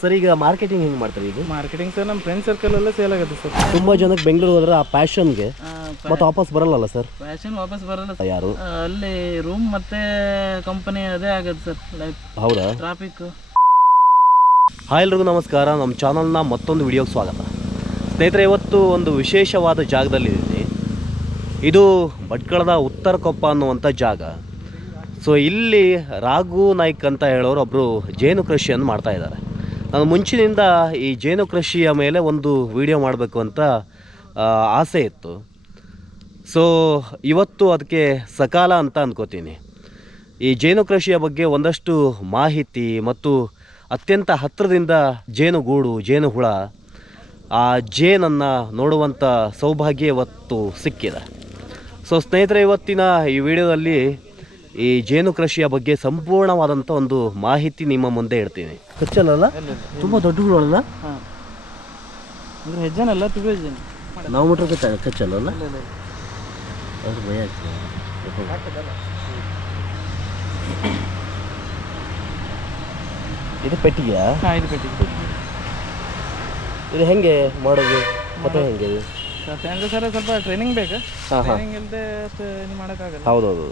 Sir ಈಗ marketing ಹೆಂಗೆ ಮಾಡ್ತಾರೆ ಇದು? ಮಾರ್ಕೆಟಿಂಗ್ ಸರ್ ನಮ್ಮ ಫ್ರೆಂಡ್ ಸರ್ಕಲ್ ಎಲ್ಲ ಸೇಲ್ ಆಗುತ್ತೆ ಸರ್ ತುಂಬಾ ಜನಕ್ಕೆ ಬೆಂಗಳೂರು ಹೋದ್ರೆ ಆ ಪ್ಯಾಶನ್ಗೆ ಮತ್ತೆ ವಾಪಸ್ ಬರಲ್ಲ ಸರ್ ಪ್ಯಾಶನ್ ವಾಪಸ್ ಬರಲ್ಲ sir. ಯಾರು? ಆ, ಅಲ್ಲಿ ರೂಮ್ ಮತ್ತೆ ಕಂಪನಿ ಅದೇ ಆಗುತ್ತೆ ಸರ್ ಲೈಕ್ ಹೌದಾ? ಟ್ರಾಫಿಕ್ ಹಾಯ್ ಎಲ್ರಿಗೂ ನಮಸ್ಕಾರ ನಮ್ಮ ಚಾನಲ್ನ ಮತ್ತೊಂದು ವಿಡಿಯೋಗೆ ಸ್ವಾಗತ. ಸ್ನೇಹಿತರೆ ಇವತ್ತು ಒಂದು ವಿಶೇಷವಾದ ಜಾಗದಲ್ಲಿದ್ದೀನಿ ಇದು ಭಟ್ಕಳದ ಉತ್ತರ ಕೊಪ್ಪ ಅನ್ನುವಂಥ ಜಾಗ. ಸೊ ಇಲ್ಲಿ ರಾಘು ನಾಯ್ಕ್ ಅಂತ ಹೇಳೋರು ಒಬ್ಬರು ಜೇನು ಕೃಷಿಯನ್ನು ಮಾಡ್ತಾ ಇದ್ದಾರೆ. ನಾನು ಮುಂಚಿನಿಂದ ಈ ಜೇನು ಕೃಷಿಯ ಮೇಲೆ ಒಂದು ವಿಡಿಯೋ ಮಾಡಬೇಕು ಅಂತ ಆಸೆ ಇತ್ತು. ಸೊ ಇವತ್ತು ಅದಕ್ಕೆ ಸಕಾಲ ಅಂತ ಅಂದ್ಕೋತೀನಿ ಈ ಜೇನು ಕೃಷಿಯ ಬಗ್ಗೆ ಒಂದಷ್ಟು ಮಾಹಿತಿ ಮತ್ತು ಅತ್ಯಂತ ಹತ್ತಿರದಿಂದ ಜೇನುಗೂಡು ಜೇನು ಹುಳ, ಆ ಜೇನನ್ನು ನೋಡುವಂಥ ಸೌಭಾಗ್ಯ ಇವತ್ತು ಸಿಕ್ಕಿದೆ. ಸೊ ಸ್ನೇಹಿತರೆ, ಇವತ್ತಿನ ಈ ವಿಡಿಯೋದಲ್ಲಿ ಈ ಜೇನು ಕೃಷಿಯ ಬಗ್ಗೆ ಸಂಪೂರ್ಣವಾದಂಥ ಒಂದು ಮಾಹಿತಿ ನಿಮ್ಮ ಮುಂದೆ ಇಡ್ತೀನಿ. ಕಚ್ಚಲ್ಲ ತುಂಬ ದೊಡ್ಡಗಳಲ್ಲ ಅಂದ್ರೆ ಹೆಜ್ಜೆನಲ್ಲ ತುಳು ಹೆಜ್ಜೆನ ನಾವು ಮುಟ್ರೆ ಅವ್ರು ಭಯ ಇದು ಪೆಟ್ಟಿಗೆಯ? ಇದು ಪೆಟ್ಟಿಗೆ. ಇದು ಹೆಂಗೆ ಮಾಡೋದು? ಮತ್ತೆ ಹೆಂಗೆ ಸ್ವಲ್ಪ ಟ್ರೈನಿಂಗ್ ಬೇಕು. ಟ್ರೈನಿಂಗ್ ಇಲ್ಲದೆ ಅಷ್ಟು ಇದು ಮಾಡೋಕ್ಕಾಗಲ್ಲ. ಹೌದೌದು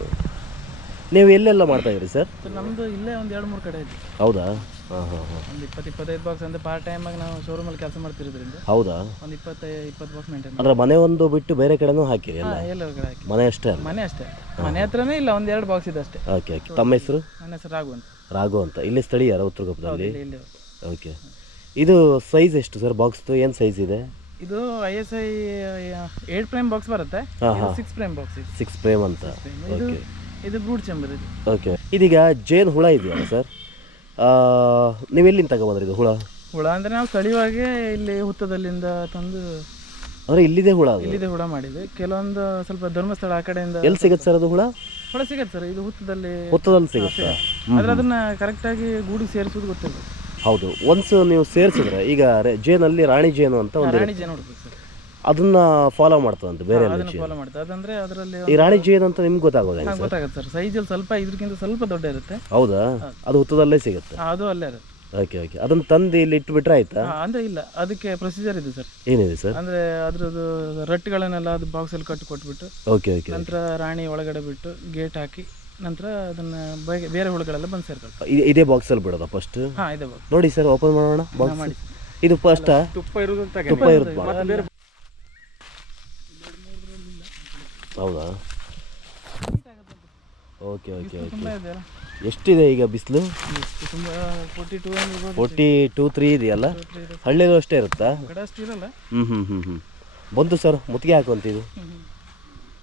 ನೀವು ಎಲ್ಲೆಲ್ಲ ಮಾಡ್ತಾ ಇದ್ರಿ ಸರ್? ನಮ್ದು ನಮ್ಮದು ಇಲ್ಲೇ ಒಂದು ಎರಡು ಮೂರು ಕಡೆ ಇದೆ ಹೌದಾ? ಹಾಂ ಹಾಂ ಹಾಂ. ಒಂದು ಇಪ್ಪತ್ತು ಇಪ್ಪತ್ತೈದು ಬಾಕ್ಸ್ ಅಂದ್ರೆ ಪಾರ್ಟ್ ಟೈಮಾಗಿ ನಾವು ಶೋರೂಮಲ್ಲಿ ಕೆಲಸ ಮಾಡ್ತಿರೋದ್ರಿಂದ ಹೌದಾ? ಒಂದು ಇಪ್ಪತ್ತೈದು ಇಪ್ಪತ್ತು ಬಾಕ್ಸ್ ಮೇಂಟೈನ್ ಅಂದ್ರೆ ಮನೆ ಒಂದು ಬಿಟ್ಟು ಬೇರೆ ಕಡೆನೂ ಹಾಕಿರಿ ಎಲ್ಲ? ಎಲ್ಲ ಹೊರಗಡೆ ಹಾಕಿ. ಮನೆ ಅಷ್ಟೇ ಅಲ್ಲ? ಮನೆ ಅಷ್ಟೇ. ಮನೆ ಹತ್ರನೇ ಇಲ್ಲ ಒಂದು ಎರಡು ಬಾಕ್ಸ್ ಇದೆ ಅಷ್ಟೇ. Okay okay. ತಮ್ಮ ಹೆಸರು? ನನ್ನ ಹೆಸರು ರಾಘು ಅಂತ. ರಾಘು ಅಂತ. ಇಲ್ಲಿ ಸ್ಥಳೀಯರ ಉತ್ತರಗೊಪ್ಪದಲ್ಲಿ ಇಲ್ಲಿ ಇಲ್ಲಿ ಓಕೆ. ಇದು ಸೈಜ್ ಎಷ್ಟು ಸರ್ ಬಾಕ್ಸ್ದು ಏನು ಸೈಜ್ ಇದೆ? ಇದು I S I eight prime box ಬರುತ್ತೆ. ಸಿಕ್ಸ್ ಪ್ರೈಮ್ ಬಾಕ್ಸ್ ಇದು. ಸಿಕ್ಸ್ ಪ್ರೇಮ್ ಅಂತ. ಓಕೆ. ಇದು ಬ್ರೂಡ್ ಚೇಂಬರ್ ಇದು. ಓಕೆ. ಇದೀಗ ಜೇನು ಹುಳ ಇದೆಯಲ್ಲ ಸರ್? ನೀವು ಎಲ್ಲಿಂದ ತಗೊಬಂದ್ರಿ ಇದು ಹುಳ? ಹುಳ ಅಂದ್ರೆ ನಾವು ಸ್ಥಳೀಯವಾಗಿ ಇಲ್ಲಿ ಹುತ್ತದಲ್ಲಿಂದ ತಂದು ಅಂದರೆ ಇಲ್ಲಿದೆ ಹುಳ ಅದು? ಇಲ್ಲಿದೆ ಹುಳ ಮಾಡಿದೆ ಕೆಲವೊಂದು ಸ್ವಲ್ಪ ಧರ್ಮಸ್ಥಳ ಆ ಕಡೆಯಿಂದ ಎಲ್ಲಿ ಸಿಗತ್ತೆ ಸರ್ ಅದು ಹುಳ? ಹುಳ ಸಿಗತ್ತೆ ಸರ್. ಇದು ಹುತ್ತದಲ್ಲಿ ಹುತ್ತದಲ್ಲಿ ಸಿಗುತ್ತೆ? ಆದರೆ ಅದನ್ನ ಕರೆಕ್ಟಾಗಿ ಗೂಡಿಗೆ ಸೇರಿಸೋದು ಗೊತ್ತಿಲ್ಲ. ಹೌದು. ಒನ್ಸ್ ನೀವು ಸೇರಿಸಿದ್ರೆ ಈಗ ರೆ- ಜೇನಲ್ಲಿ ರಾಣಿ ಜೇನು ಅಂತ ಒಂದು ರಾಣಿ ಜೇನು ಹುಡುಕ್ಬೇಕು ಅದನ್ನ ಫಾಲೋ ಮಾಡ್ತದಂತೆ ಬೇರೆ ಎಲ್ಲ ಅದನ್ನ ಫಾಲೋ ಮಾಡ್ತಾರೆ ಅದಂದ್ರೆ ಅದರಲ್ಲಿ ಈ ರಾಣಿ ಜೇನು ಅಂತ ನಿಮ್ಗೆ ಗೊತ್ತಾಗೋದು ಹೆಂಗೆ ಸರ್? ಗೊತ್ತಾಗುತ್ತೆ ಸರ್. ಸೈಜಲ್ಲಿ ಸ್ವಲ್ಪ ಇದಕ್ಕಿಂತ ಸ್ವಲ್ಪ ದೊಡ್ಡ ಇರುತ್ತೆ. ಹೌದಾ? ಅದು ಹುತ್ತದಲ್ಲೇ ಸಿಗುತ್ತೆ. ಆ, ಅದು ಅಲ್ಲೇ ಇರುತ್ತೆ. ಓಕೆ ಓಕೆ ಅದನ್ನ ತಂದು ಇಲ್ಲಿ ಇಟ್ಬಿಟ್ರೆ ಆಯ್ತಾ? ಆ, ಅಂದ್ರೆ ಇಲ್ಲ. ಅದಕ್ಕೆ ಪ್ರೊಸೀಜರ್ ಇದೆ ಸರ್. ಏನಿದೆ ಸರ್? ಅಂದ್ರೆ ಅದ್ರದ್ದು ರಟ್ಟುಗಳನ್ನೆಲ್ಲ ಅದು ಬಾಕ್ಸಲ್ಲಿ ಕಟ್ಟು ಕೊಟ್ಬಿಟ್ಟು ಓಕೆ ಓಕೆ ನಂತರ ರಾಣಿ ಒಳಗಡೆ ಬಿಟ್ಟು ಗೇಟ್ ಹಾಕಿ ನಂತರ ಅದನ್ನ ಬಗೆ- ಬೇರೆ ಹುಳುಗಳೆಲ್ಲ ಬಂದು ಸೇರ್ಕೊಳ್ತಾರೆ ಇದೇ ಬಾಕ್ಸಲ್ಲಿ ಬಿಡೋದಾ ಫಸ್ಟ್ ಹಾ ಇದೆ ಬಾಕ್ಸ್ ನೋಡಿ ಸರ್ ಓಪನ್ ಮಾಡೋಣ ಬಾಕ್ಸ್ ಇದು ಫಸ್ಟ್ ತುಪ್ಪ ಇರೋದು ತುಪ್ಪ ಇರುತ್ತೆ? ಹೌದಾ? ಓಕೆ ಓಕೆ ಓಕೆ ಎಷ್ಟಿದೆ ಈಗ ಬಿಸಿಲು? ಫೋರ್ಟಿ ಟೂ ತ್ರೀ ಇದೆಯಲ್ಲ? ಹಳ್ಳಿಗಳು ಅಷ್ಟೇ ಇರುತ್ತಾ? ಹ್ಞೂ ಹ್ಞೂ ಹ್ಞೂ ಹ್ಞೂ ಬಂತು ಸರ್ ಮುತ್ತಿಗೆ ಹಾಕುವಂತಿದು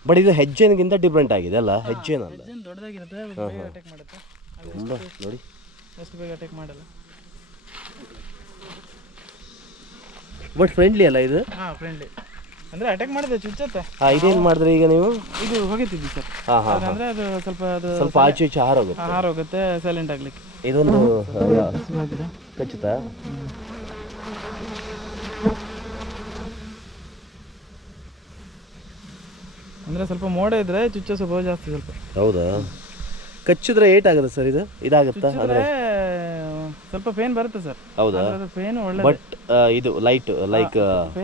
ಬಟ್ ಇದು ಹೆಜ್ಜೆನ್ಗಿಂತ ಡಿಫ್ರೆಂಟ್ ಆಗಿದೆ ಅಲ್ಲ? ಹೆಜ್ಜೆನಲ್ಲ ಅದು ತುಂಬ ನೋಡಿ. ಮಾಡಲ್ಲ. ಬಟ್ ಫ್ರೆಂಡ್ಲಿ ಅಲ್ಲ ಇದು? ಹಾ ಫ್ರೆಂಡ್ಲಿ ಅಂದ್ರೆ ಅಟ್ಯಾಕ್ ಮಾಡಿದೆ ಚುಚ್ಚತ್ತೆ. ಹಾ ಇದೇನ್ ಮಾಡಿದ್ರೆ ಈಗ ನೀವು? ಇದು ಹೋಗಿತ್ತಿದ್ವಿ ಸರ್. ಹಾ ಹಾ ಅಂದ್ರೆ ಅದು ಸ್ವಲ್ಪ ಅದು ಸ್ವಲ್ಪ ಆಚೆ ಈಚೆ ಹಾರೋಗುತ್ತೆ ಹಾರ ಹೋಗುತ್ತೆ ಸೈಲೆಂಟ್ ಆಗ್ಲಿಕ್ಕೆ. ಇದೊಂದು ಖಚಿತ. ಅಂದ್ರೆ ಸ್ವಲ್ಪ ಮೋಡ ಇದ್ರೆ ಚುಚ್ಚ ಸ್ವಭಾವ ಜಾಸ್ತಿ ಸ್ವಲ್ಪ. ಹೌದಾ? ಕಚ್ಚಿದ್ರೆ ಏಟ್ ಆಗುತ್ತೆ ಸರ್ ಇದು? ಇದಾಗುತ್ತಾ? ಚುಚ್ಚಿದ್ರೆ ಸ್ವಲ್ಪ ಫೇನ್ ಬರುತ್ತೆ ಸರ್ ಹೌದಾ? ಅದು ಪೇನ್ ಒಳ್ಳೆ ಬಟ್ ಇದು ಲೈಟ್ ಲೈಕ್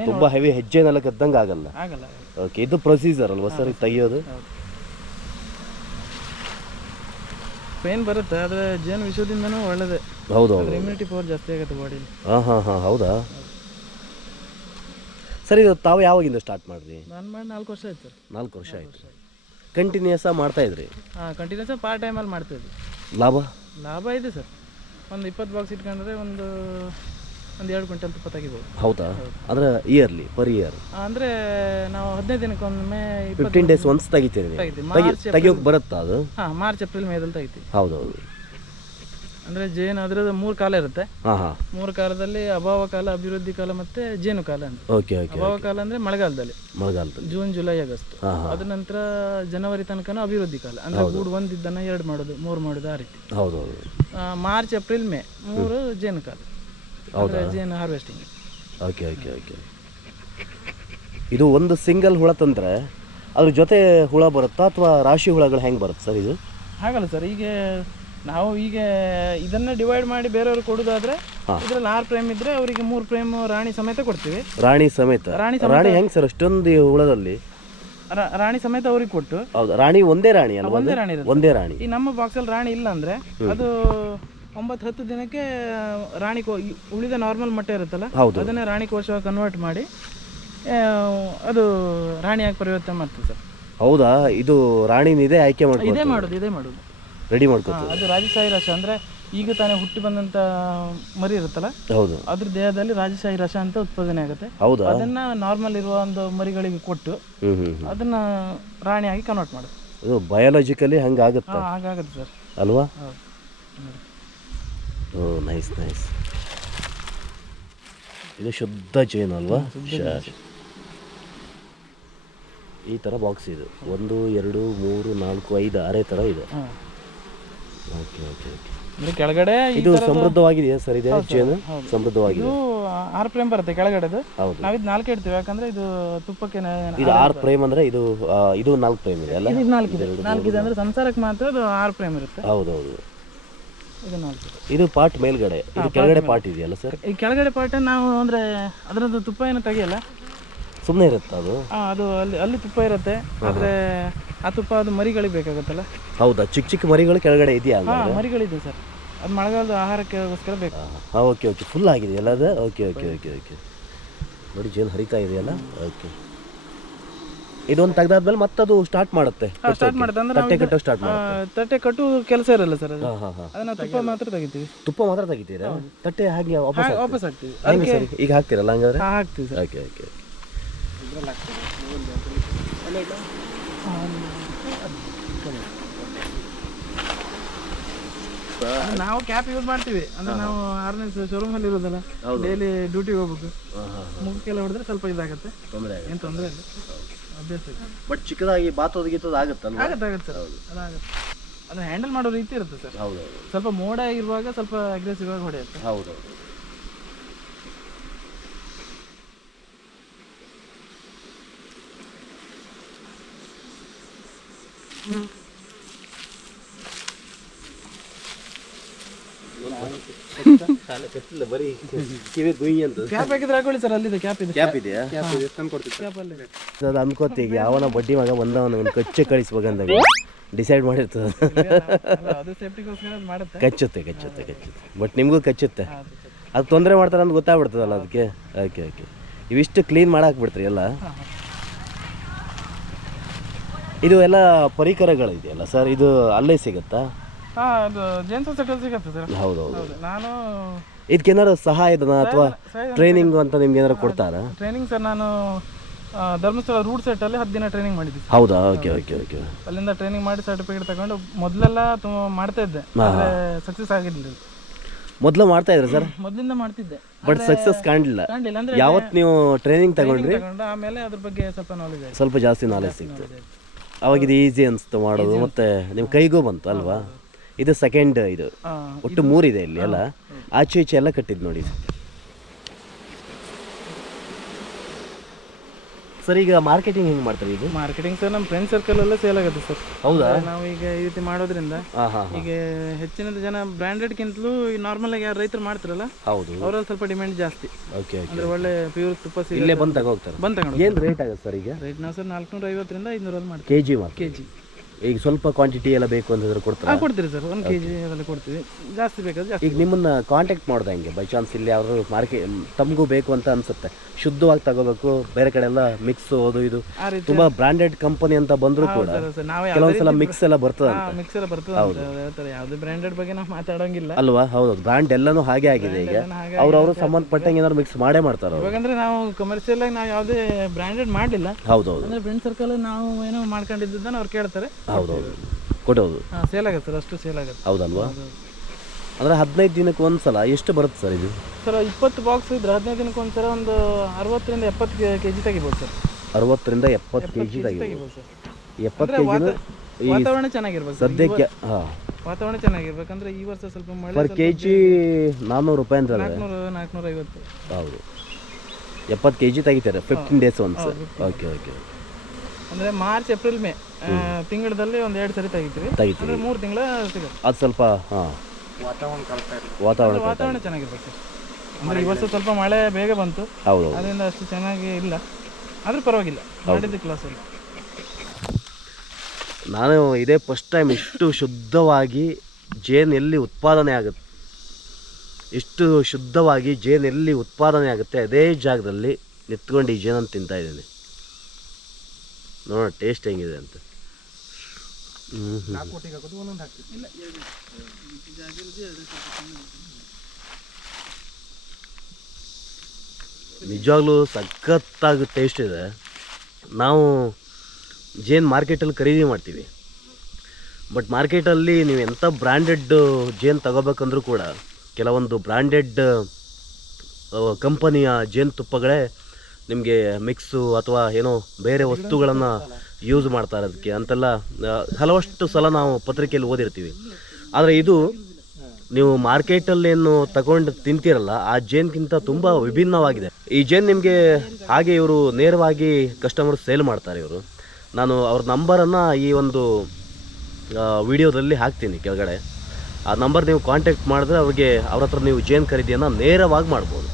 ತುಂಬಾ ಹೆವಿ ಹೆಜ್ಜೆನೆಲ್ಲ ಕದ್ದಂಗೆ ಆಗಲ್ಲ. ಆಗಲ್ಲ. ಓಕೆ ಇದು ಪ್ರೊಸೀಜರ್ ಅಲ್ವಾ ಸರ್ ತೆಗಿಯೋದು? ಪೇನ್ ಬರುತ್ತೆ ಆದ್ರೆ ಜೇನು ವಿಷಯದಿಂದನೂ ಒಳ್ಳೇದೇ. ಹೌದು ಹೌದು. ಇಮ್ಯುನಿಟಿ ಪವರ್ ಜಾಸ್ತಿ ಆಗುತ್ತೆ ಬಾಡಿಲಿ ಹಾಂ ಹಾಂ ಹಾಂ ಹೌದಾ? ಸರ್ ಇದು ತಾವು ಯಾವಾಗಿಂದ ಸ್ಟಾರ್ಟ್ ಮಾಡ್ರಿ ನಾನು ಮಾಡಿ ನಾಲ್ಕು ವರ್ಷ ಆಯ್ತು ಸರ್ ನಾಲ್ಕು ವರ್ಷ ಆಯ್ತು. ಕಂಟಿನ್ಯೂಸ್ ಆಗಿ ಮಾಡ್ತಾ ಇದ್ರಿ? ಹಾಂ ಕಂಟಿನ್ಯೂಸ್ ಪಾರ್ಟ್ ಟೈಮಲ್ಲಿ ಇದ್ರಿ ಲಾಭ? ಲಾಭ ಇದೆ ಸರ್ ಒಂದು ಇಪ್ಪತ್ತು ಬಾಕ್ಸ್ ಇಟ್ಕೊಂಡ್ರೆ ಒಂದು ಒಂದು ಎರಡು ಕ್ವಿಂಟಲ್ ತುಪ್ಪ ತೆಗಿಬೋದು. ಹೌದಾ? ಅಂದ್ರೆ ಇಯರ್ಲಿ ಪರ್ ಇಯರ್ ಅಂದರೆ ನಾವು ಹದಿನೈದು ದಿನಕ್ಕೊಮ್ಮೆ ಫಿಫ್ಟೀನ್ ಡೇಸ್ ಒನ್ಸ್ ತೆಗಿತೀರಿ ತೆಗಿತೀವಿ. ಮಾರ್ಚ್ ತೆಗಿಯೋಕೆ ಬರುತ್ತಾ ಅದು? ಹಾಂ ಮಾರ್ಚ್ ಏಪ್ರಿಲ್ ಮೇದಲ್ಲಿ ತೆಗಿತೀವಿ. ಹೌದೌದು. ಅಂದರೆ ಜೇನು ಅದ್ರದ್ದು ಮೂರು ಕಾಲ ಇರುತ್ತೆ. ಹಾಂ ಹಾಂ. ಮೂರು ಕಾಲದಲ್ಲಿ ಅಭಾವ ಕಾಲ ಅಭಿವೃದ್ಧಿ ಕಾಲ ಮತ್ತೆ ಜೇನು ಕಾಲ ಅಂತ. ಓಕೆ ಓಕೆ ಅಭಾವ ಕಾಲ ಅಂದ್ರೆ ಮಳೆಗಾಲದಲ್ಲಿ. ಮಳೆಗಾಲದಲ್ಲಿ. ಜೂನ್ ಜುಲೈ ಆಗಸ್ಟ್. ಹಾಂ ಹಾಂ. ಅದ ನಂತರ ಜನವರಿ ತನಕನೂ ಅಭಿವೃದ್ಧಿ ಕಾಲ. ಅಂದ್ರೆ ಗೂಡು ಒಂದಿದ್ದನ್ನು ಎರಡು ಮಾಡೋದು ಮೂರು ಮಾಡೋದು ಆ ರೀತಿ. ಹೌದು ಆ, ಮಾರ್ಚ್ ಏಪ್ರಿಲ್ ಮೇ ಮೂರು ಜೇನು ಕಾಲ. ಅಂದ್ರೆ ಜೇನು ಹಾರ್ವೆಸ್ಟಿಂಗ್ ಓಕೆ ಓಕೆ ಓಕೆ. ಇದು ಒಂದು ಸಿಂಗಲ್ ಹುಳ ತಂದ್ರೆ ಅದ್ರ ಜೊತೆ ಹುಳ ಬರುತ್ತಾ ಅಥವಾ ರಾಶಿ ಹುಳಗಳು ಹೆಂಗೆ ಬರುತ್ತೆ ಸರ್ ಇದು? ಹಾಗಲ್ಲ ಸರ್ ಈಗ ನಾವು ಈಗ ಇದನ್ನ ಡಿವೈಡ್ ಮಾಡಿ ಬೇರೆಯವ್ರಿಗೆ ಕೊಡುದಾದ್ರೆ. ಇದ್ರಲ್ಲಿ ಆರು ಪ್ರೇಮ್ ಇದ್ರೆ ಅವರಿಗೆ ಮೂರು ಪ್ರೇಮ್ ರಾಣಿ ಸಮೇತ ಕೊಡ್ತೀವಿ. ರಾಣಿ ಸಮೇತ? ರಾಣಿ ರಾಣಿ ಹೆಂಗ್ ಸರ್ ಅಷ್ಟೊಂದು ಹುಳದಲ್ಲಿ? ರಾ- ರಾಣಿ ಸಮೇತ ಅವ್ರಿಗೆ ಕೊಟ್ಟು. ಹೌದು? ರಾಣಿ ಒಂದೇ ರಾಣಿ ಅಲ್ಲ ಒಂದೇ ರಾಣಿ ಇರುತ್ತೆ. ಒಂದೇ ರಾಣಿ. ಈ ನಮ್ಮ ಬಾಕ್ಸಲ್ಲಿ ರಾಣಿ ಇಲ್ಲ ಅಂದ್ರೆ ಅದು ಒಂಬತ್ತು ಹತ್ತು ದಿನಕ್ಕೆ ರಾಣಿ ಕೋ ಈ ಉಳಿದ ನಾರ್ಮಲ್ ಮೊಟ್ಟೆ ಇರುತ್ತಲ್ಲ ಹೌದು. ಅದನ್ನೇ ರಾಣಿ ಕೋಶವಾಗಿ ಕನ್ವರ್ಟ್ ಮಾಡಿ ಆ, ಅದು ರಾಣಿಯಾಗಿ ಪರಿವರ್ತನೆ ಮಾಡ್ತೀವಿ ಸರ್. ಹೌದಾ? ಇದು ರಾಣಿನಿದೆ ಆಯ್ಕೆ ಮಾಡ್ಕೊ ಇದೇ ಮಾಡೋದು ಇದೇ ಮಾಡೋದು. ರೆಡಿ ಮಾಡ್ಕೊತೀವಿ ಅದು ರಾಜಶಾಹಿ ರಸ ಅಂದ್ರೆ ಈಗ ತಾನೇ ಹುಟ್ಟಿ ಬಂದಂತ ಮರಿ ಇರುತ್ತಲ್ಲ? ಹೌದು. ಅದ್ರ ದೇಹದಲ್ಲಿ ರಾಜಶಾಹಿ ರಸ ಅಂತ ಉತ್ಪಾದನೆ ಆಗುತ್ತೆ. ಹೌದು? ಅದನ್ನ ನಾರ್ಮಲ್ ಇರುವ ಒಂದು ಮರಿಗಳಿಗೆ ಕೊಟ್ಟು. ಅದನ್ನ ರಾಣಿಯಾಗಿ ಕನ್ವರ್ಟ್ ಮಾಡೋದು. ಇದು ಬಯಾಲಜಿಕಲಿ ಹಂಗಾಗುತ್ತೆ? ಹಾಗಾಗುತ್ತೆ ಸರ್. ಅಲ್ವಾ? ಓ ನೈಸ್ ನೈಸ್ ಇದು ಶುದ್ಧ ಚೈನ್ ಅಲ್ವಾ? ಈ ಥರ ಬಾಕ್ಸ್ ಇದು. ಒಂದು ಎರಡು ಮೂರು ನಾಲ್ಕು ಐದು ಆರೇ ಥರ ಇದೆ. ಓಕೆ ಓಕೆ ಓಕೆ ಅಂದ್ರೆ ಕೆಳಗಡೆ ಈ ಇದು ಥರದ್ದು- ಸಮೃದ್ಧವಾಗಿದೆಯಾ ಸರ್ ಇದೆ ಚೈನ್ ಸಮೃದ್ಧವಾಗಿದೆ ಇದು ಆರು ಪ್ರೇಮ್ ಬರುತ್ತೆ ಕೆಳಗಡೆದು. ಹೌದು. ನಾವಿದ್ ನಾಲ್ಕು ಇಡ್ತೀವಿ ಯಾಕಂದ್ರೆ ಇದು ತುಪ್ಪಕ್ಕೆ ನ- ಇದು ಆರು ಪ್ರೇಮ್ ಅಂದ್ರೆ ಇದು ಆ, ಇದು ನಾಲ್ಕು ಪ್ರೇಮ್ ಇದೆ ಅಲ್ಲ? ಇದು ನಾಲ್ಕು ಇದೆ. ನಾಲ್ಕು ಇದೆ ಅಂದ್ರೆ ಸಂಸಾರಕ್ಕೆ ಮಾತ್ರ ಅದು ಆರು ಫ್ರೇಮ್ ಇರುತ್ತೆ. ಹೌದು ಇದು ನಾಲ್ಕು ಇದೆ. ಇದು ಪಾರ್ಟ್ ಮೇಲ್ಗಡೆ. ಇದು ಕೆಳಗಡೆ ಪಾರ್ಟ್ ಇದೆಯಲ್ಲ ಸರ್? ಈ ಕೆಳಗಡೆ ಪಾರ್ಟ್ ನಾವು ಅಂದ್ರೆ ಅದರದ್ದು ತುಪ್ಪ ಏನು ತೆಗಿಯಲ್ಲ? ಸುಮ್ಮನೆ ಇರುತ್ತೆ ಅದು? ಆ, ಅದು ಅಲ್ಲಿ ಅಲ್ಲಿ ತುಪ್ಪ ಇರುತ್ತೆ. ಆದ್ರೆ ಆ ತುಪ್ಪ ಅದು ಮರಿಗಳಿಗೆ ಬೇಕಾಗುತ್ತಲ್ಲ? ಹೌದಾ? ಚಿಕ್ಕ ಚಿಕ್ಕ ಮರಿಗಳು ಕೆಳಗಡೆ ಇದೆಯಾ ಅಲ್ಲ ಮರಿಗಳು ಮರಿಗಳಿದೆ ಸರ್. ಅದು ಮಳೆಗಾಲದ ಆಹಾರಕ್ಕೋಸ್ಕರ ಬೇಕು. ಹಾಂ ಓಕೆ ಓಕೆ. ಫುಲ್ ಆಗಿದೆ ಎಲ್ಲ ಅದು? Okay okay okay okay. ನೋಡಿ ಜೇನು ಹರಿತಾ ಇದೆಯಲ್ಲ? ಓಕೆ. ಇದೊಂದು ತೆಗ್ದಾದ್ಮೇಲೆ ಮತ್ತದು ಸ್ಟಾರ್ಟ್ ಮಾಡುತ್ತೆ. ಸ್ಟಾರ್ಟ್ ಮಾಡುತ್ತೆ. ಅಂದ್ರೆ ತಟ್ಟೆ ಕಟ್ಟೋ ಸ್ಟಾರ್ಟ್ ಆ, ಮಾಡುತ್ತೆ. ತಟ್ಟೆ ಕಟ್ಟು ಕೆಲಸ ಇರಲ್ಲ ಸರ್ ಅದು. ಹಾಂ ಹಾಂ ಹಾಂ. ಅದನ್ನ ತುಪ್ಪ ಮಾತ್ರ ತೆಗಿತೀವಿ. ತುಪ್ಪ ಮಾತ್ರ ತೆಗಿತೀರಾ? ತಟ್ಟೆ ಹಾಗೆ ವಾಪಸ್ ವಾಪಸ್ ಹಾಕ್ತೀವಿ. ಹಂಗೆ ಸರಿ. ಈಗ ಹಾಕ್ತೀರಲ್ಲ ಹಂಗಾದ್ರೆ? ಹಾ, ಹಾಕ್ತೀವಿ ಸರ್. Okay okay. ನಾವು ಕ್ಯಾಪ್ ಯೂಸ್ ಮಾಡ್ತೀವಿ. ಅಂದ್ರೆ ನಾವು ಆರ್ನೆಸ್ ಶೋರೂಮ್ ಅಲ್ಲಿ ಇರೋದಲ್ಲ ಡೈಲಿ ಡ್ಯೂಟಿಗೆ ಹೋಗ್ಬೇಕು. ಮುಖಕ್ಕೆಲ್ಲ ಹೊಡೆದ್ರೆ ಸ್ವಲ್ಪ ಇದಾಗುತ್ತೆ. ಏನು ತೊಂದರೆ ಇಲ್ಲ. ಅಭ್ಯಾಸ ಇದೆ ಬಟ್ ಚಿಕ್ಕದಾಗಿ ಬಾತೋದು ಗೀತೋದು ಆಗುತ್ತಲ್ವಾ? ಆಗತ್ತೆ ಆಗತ್ತೆ ಸರ್. ಅದಾಗುತ್ತೆ ಅದು ಹ್ಯಾಂಡಲ್ ಮಾಡೋ ರೀತಿ ಇರುತ್ತೆ ಸರ್. ಹೌದು ಸ್ವಲ್ಪ ಮೋಡ ಇರುವಾಗ ಸ್ವಲ್ಪ ಅಗ್ರೆಸಿವ್ ಆಗಿ ಹೊಡೆಯುತ್ತೆ. ಹೌದು ಬರೀ ಕಿವಿ ಗುಯ್ ಅಂತ ಕ್ಯಾಪ್ ಹಾಕಿದ್ರೆ ಹಾಕೊಳ್ಳಿ ಸರ್ ಅಲ್ಲಿದೆ ಕ್ಯಾಪ್ ಇದೆ. ಕ್ಯಾಪ್ ಇದೆಯಾ? ಕ್ಯಾಪ್ ಅಲ್ಲಿ ಅದು ಅನ್ಕೋತಿ ಈಗ ಯಾವನ ಬಡ್ಡಿ ಮಗ ಬಂದವನ ಒಂದು ಕಚ್ಚೆ ಕಳಿಸ್ಬೇಕಂದಾಗ ಡಿಸೈಡ್ ಮಾಡಿರ್ತದೆ. ಅದು ಸೇಫ್ಟಿಗೋಸ್ಕರ ಮಾಡುತ್ತೆ. ಕಚ್ಚುತ್ತೆ ಕಚ್ಚುತ್ತೆ ಕಚ್ಚುತ್ತೆ. ಬಟ್ ನಿಮಗೂ ಕಚ್ಚುತ್ತೆ. ಅದು ತೊಂದರೆ ಮಾಡ್ತಾರೆ ಅಂತ ಗೊತ್ತಾಗ್ಬಿಡ್ತದಲ್ಲ ಅದಕ್ಕೆ? ಓಕೆ ಓಕೆ ಇವಿಷ್ಟು ಕ್ಲೀನ್ ಮಾಡಾಕ್ಬಿಡ್ತೀರಿ ಎಲ್ಲ. ಇದು ಎಲ್ಲ ಪರಿಕರಗಳು ಇದೆಯಲ್ಲ ಸರ್? ಇದು ಅಲ್ಲೇ ಸಿಗುತ್ತಾ? ಹಾಂ ಅದು ಜೇನ್ಸ್ ಸೆಟಲ್ ಸಿಗುತ್ತೆ ಸರ್. ಹೌದೌದು. ಹೌದು. ನಾನು ಇದಕ್ಕೇನಾರು ಸಹಾಯಧನ ಅಥವಾ ಟ್ರೈನಿಂಗ್ ಅಂತ ನಿಮ್ಗೆ ಏನಾದ್ರು ಕೊಡ್ತಾರಾ? ಟ್ರೈನಿಂಗ್ ಸರ್ ನಾನು ಆ, ಧರ್ಮಸ್ಥಳ ರೂಟ್ ಸೆಟ್ ಅಲ್ಲಿ ಹತ್ತು ದಿನ ಟ್ರೈನಿಂಗ್ ಮಾಡಿದ್ದೆ ಸರ್. ಹೌದಾ? Okay okay okay. ಅಲ್ಲಿಂದ ಟ್ರೈನಿಂಗ್ ಮಾಡಿ ಸರ್ಟಿಫಿಕೇಟ್ ತಗೊಂಡು ಮೊದಲೆಲ್ಲ ತುಂಬ ಮಾಡ್ತಾ ಇದ್ದೆ. ಆದರೆ ಸಕ್ಸಸ್ ಆಗಿರ್ಲಿಲ್ಲ. ಮೊದಲು ಮಾಡ್ತಾ ಇದ್ರಿ ಸರ್? ಮೊದಲಿಂದ ಮಾಡ್ತಿದ್ದೆ. ಬಟ್ ಸಕ್ಸಸ್ ಕಾಣಲಿಲ್ಲ. ಕಾಣಲಿಲ್ಲ ಅಂದ್ರೆ ಯಾವತ್ತು ನೀವು ಟ್ರೈನಿಂಗ್ ತಗೊಂಡ್ರಿ? ತಗೊಂಡು ಆಮೇಲೆ ಅದ್ರ ಬಗ್ಗೆ ಸ್ವಲ್ಪ ನಾಲೆಜ್ ಆಯ್ತು. ಸ್ವಲ್ಪ ಜಾಸ್ತಿ ನಾಲೆಜ್ ಸಿಕ್ತು. ಅವಾಗ ಇದು ಈಸಿ ಅನಿಸ್ತು ಮಾಡೋದು. ಮತ್ತೆ ನಿಮ್ಮ ಕೈಗೂ ಬಂತು ಅಲ್ವಾ? ಇದು ಸೆಕೆಂಡ್ ಇದು. ಒಟ್ಟು ಮೂರಿದೆ ಇಲ್ಲಿ ಅಲ್ಲ ಆಚೆ ಈಚೆ ಎಲ್ಲ ಕಟ್ಟಿದ್ದು ನೋಡಿ. ಸರ್ ಈಗ ಮಾರ್ಕೆಟಿಂಗ್ ಹೆಂಗ್ ಮಾಡ್ತಾರೆ ಈಗ? ಮಾರ್ಕೆಟಿಂಗ್ ಸರ್ ನಮ್ಮ ಫ್ರೆಂಡ್ ಸರ್ಕಲ್ ಎಲ್ಲ ಸೇಲ್ ಆಗುತ್ತೆ ಸರ್ ಹೌದಾ? ನಾವು ಈಗ ಈ ರೀತಿ ಮಾಡೋದ್ರಿಂದ ಈಗ ಹೆಚ್ಚಿನ ಜನ ಬ್ರಾಂಡೆಡ್ ಗಿಂತಲೂ ನಾರ್ಮಲ್ ಆಗಿ ಯಾರು ರೈತರು ಮಾಡ್ತಾರಲ್ಲ ಹೌದು. ಅವರಲ್ಲಿ ಸ್ವಲ್ಪ ಡಿಮ್ಯಾಂಡ್ ಜಾಸ್ತಿ. ಓಕೆ ಅಂದ್ರೆ ಒಳ್ಳೆ ಪ್ಯೂರ್ ತುಪ್ಪ ಸಿಗ ಇಲ್ಲೇ ಬಂದು ತಗೋಗ್ತಾರೆ? ಬಂದ್ ತಗೊಂಡು ಏನ್ ರೇಟ್ ಆಗುತ್ತೆ ಸರ್ ಈಗ? ರೇಟ್ ನಾವು ಸರ್ ನಾಲ್ಕುನೂರ ಐವತ್ತರಿಂದ ಐನೂರಲ್ಲಿ ಮಾಡ್ತೀವಿ ಕೆಜಿ ಮಾತ್ರ ಕೆ ಜಿ ಈಗ ಸ್ವಲ್ಪ ಕ್ವಾಂಟಿಟಿ ಎಲ್ಲ ಬೇಕು ಅಂತಂದ್ರೆ ಕೊಡ್ತಾರೆ? ಕೊಡ್ತೀರಿ ಸರ್ ಒಂದು ಕೆ ಜಿ ಅದೆಲ್ಲ ಕೊಡ್ತೀವಿ. ಜಾಸ್ತಿ ಬೇಕಾದ್ರೆ ಜಾಸ್ತಿ ಈಗ ನಿಮ್ಮನ್ನ ಕಾಂಟ್ಯಾಕ್ಟ್ ಮಾಡ್ದೆ ಹೆಂಗೆ? ಬೈ ಚಾನ್ಸ್ ಇಲ್ಲಿ ಯಾರು ಮಾರ್ಕೆಟ್ ತಮಗೂ ಬೇಕು ಅಂತ ಅನ್ಸುತ್ತೆ. ಶುದ್ಧವಾಗಿ ತಗೋಬೇಕು ಬೇರೆ ಕಡೆ ಎಲ್ಲ ಮಿಕ್ಸ್ ಅದು ಇದು. ತುಂಬಾ ಬ್ರಾಂಡೆಡ್ ಕಂಪನಿ ಅಂತ ಬಂದ್ರು ಕೂಡ ಕೆಲವೊಂದ್ಸಲ ಮಿಕ್ಸ್ ಎಲ್ಲ ಬರ್ತದೆ ಮಿಕ್ಸ್ ಎಲ್ಲ ಬರ್ತದೆ ಅಂತ ಹೇಳ್ತಾರೆ ಯಾವುದೇ ಬ್ರಾಂಡೆಡ್ ಬಗ್ಗೆ ನಾವು ಮಾತಾಡೋಂಗಿಲ್ಲ. ಅಲ್ವಾ? ಹೌದು. ಬ್ರಾಂಡ್ ಎಲ್ಲನೂ ಹಾಗೆ ಆಗಿದೆ ಈಗ. ಅವ್ರವ್ರು ಸಂಬಂಧಪಟ್ಟಂಗೆ ಏನಾದ್ರು ಮಿಕ್ಸ್ ಮಾಡೇ ಮಾಡ್ತಾರೆ ಇವಾಗಂದ್ರೆ ನಾವು ಕಮರ್ಷಿಯಲ್ ಆಗಿ ನಾವು ಯಾವುದೇ ಬ್ರಾಂಡೆಡ್ ಮಾಡಲಿಲ್ಲ ಹೌದು ಅಂದ್ರೆ ಫ್ರೆಂಡ್ ಸರ್ಕಲ್ ನಾವು ಏನೋ ಮಾಡ್ಕೊಂಡಿದ್ದನ್ನ ಅವ್ರು ಕೇಳ್ತಾರೆ. ಹೌದೌದು. ಹಾಂ ಸೇಲ್ ಆಗುತ್ತೆ ಸರ್ ಅಷ್ಟು ಸೇಲ್ ಆಗುತ್ತೆ. ಹೌದಲ್ವಾ? ಅಂದ್ರೆ ಹದಿನೈದು ದಿನಕ್ಕೆ ಒಂದ್ಸಲ ಎಷ್ಟು ಬರುತ್ತೆ ಸರ್ ಇದು? ಸರ್ ಇಪ್ಪತ್ತು ಬಾಕ್ಸ್ ಇದ್ರೆ ಹದಿನೈದು ದಿನಕ್ಕೆ ಒಂದ್ಸಲ ಒಂದು ಅರವತ್ತರಿಂದ ಎಪ್ಪತ್ತು ಕೆ ಜಿ ತೆಗಿಬೋದು ಸರ್ ಅರವತ್ತರಿಂದ ಎಪ್ಪತ್ತು ಕೆ ಜಿ ತೆಗಿಬೋದು. ತೆಗಿಬೋದು ಸರ್ ಎಪ್ಪತ್ತು ಕೆ ಜಿನ ಈ ವಾತಾವರಣ ಚೆನ್ನಾಗಿರ್ಬೇಕು ಸದ್ಯಕ್ಕೆ ಹಾಂ. ವಾತಾವರಣ ಚೆನ್ನಾಗಿರ್ಬೇಕಂದ್ರೆ ಈ ವರ್ಷ ಸ್ವಲ್ಪ ಮಳೆ ಪರ್ ಕೆ ಜಿ ನಾನ್ನೂರು ರೂಪಾಯಿ ಅಂತ ನಾಲ್ಕುನೂರ ನಾಲ್ಕುನೂರ ಐವತ್ತು ಹೌದು. ಎಪ್ಪತ್ತು ಕೆ ಜಿ ತೆಗಿತಾರೆ fifteen days once okay okay ಅಂದ್ರೆ ಮಾರ್ಚ್ ಏಪ್ರಿಲ್ ಮೇ ತಿಂಗಳದಲ್ಲಿ ಒಂದ್ ಎರಡು ಸರಿ ತೆಗಿತೀವಿ. ಮೂರು ತಿಂಗಳ ಸಿಗುತ್ತೆ. ಅದು ಸ್ವಲ್ಪ ಹಾಂ. ವಾತಾವರಣ ವಾತಾವರಣ ಚೆನ್ನಾಗಿರ್ಬೇಕು ಸರ್. ಅಂದ್ರೆ ಈ ವರ್ಷ ಸ್ವಲ್ಪ ಮಳೆ ಬೇಗ ಬಂತು. ಹೌದು ಅದರಿಂದ ಅಷ್ಟು ಚೆನ್ನಾಗಿ ಇಲ್ಲ. ಆದ್ರೂ ಪರವಾಗಿಲ್ಲ. ಮಾಡಿದ್ದು ಕ್ಲಾಸಲ್ಲಿ ನಾನು ಇದೇ ಫಸ್ಟ್ ಟೈಮ್ ಇಷ್ಟು ಶುದ್ಧವಾಗಿ ಜೇನು ಎಲ್ಲಿ ಉತ್ಪಾದನೆ ಆಗುತ್ತೆ. ಇಷ್ಟು ಶುದ್ಧವಾಗಿ ಜೇನು ಎಲ್ಲಿ ಉತ್ಪಾದನೆ ಆಗುತ್ತೆ ಅದೇ ಜಾಗದಲ್ಲಿ ನಿಂತ್ಕೊಂಡು ಈ ಜೇನನ್ನು ತಿಂತಾ ಇದ್ದೀನಿ. ನೋಡೋಣ ಟೇಸ್ಟ್ ಹೆಂಗಿದೆ ಅಂತ. ಹ್ಞೂ ನಿಜವಾಗ್ಲೂ ಸಖತ್ತಾಗಿ ಟೇಸ್ಟ್ ಇದೆ. ನಾವು ಜೇನು ಮಾರ್ಕೆಟಲ್ಲಿ ಖರೀದಿ ಮಾಡ್ತೀವಿ. ಬಟ್ ಮಾರ್ಕೆಟಲ್ಲಿ ನೀವು ಎಂಥ ಬ್ರ್ಯಾಂಡೆಡ್ ಜೇನು ತಗೋಬೇಕಂದ್ರೂ ಕೂಡ ಕೆಲವೊಂದು ಬ್ರ್ಯಾಂಡೆಡ್ ಕಂಪನಿಯ ಜೇನುತುಪ್ಪಗಳೇ ನಿಮಗೆ ಮಿಕ್ಸು ಅಥವಾ ಏನೋ ಬೇರೆ ವಸ್ತುಗಳನ್ನು ಯೂಸ್ ಮಾಡ್ತಾರೆ ಅದಕ್ಕೆ ಅಂತೆಲ್ಲ ಹಲವಷ್ಟು ಸಲ ನಾವು ಪತ್ರಿಕೆಯಲ್ಲಿ ಓದಿರ್ತೀವಿ. ಆದರೆ ಇದು ನೀವು ಮಾರ್ಕೆಟಲ್ಲೇನು ತಗೊಂಡು ತಿಂತೀರಲ್ಲ, ಆ ಜೇನ್ಗಿಂತ ತುಂಬ ವಿಭಿನ್ನವಾಗಿದೆ. ಈ ಜೇನ್ ನಿಮಗೆ ಹಾಗೆ ಇವರು ನೇರವಾಗಿ ಕಸ್ಟಮರ್ ಸೇಲ್ ಮಾಡ್ತಾರೆ ಇವರು. ನಾನು ಅವ್ರ ನಂಬರನ್ನು ಈ ಒಂದು ವಿಡಿಯೋದಲ್ಲಿ ಹಾಕ್ತೀನಿ ಕೆಳಗಡೆ. ಆ ನಂಬರ್ ನೀವು ಕಾಂಟ್ಯಾಕ್ಟ್ ಮಾಡಿದ್ರೆ ಅವ್ರಿಗೆ ಅವ್ರ ಹತ್ರ ನೀವು ಜೇನು ಖರೀದಿಯನ್ನು ನೇರವಾಗಿ ಮಾಡ್ಬೋದು.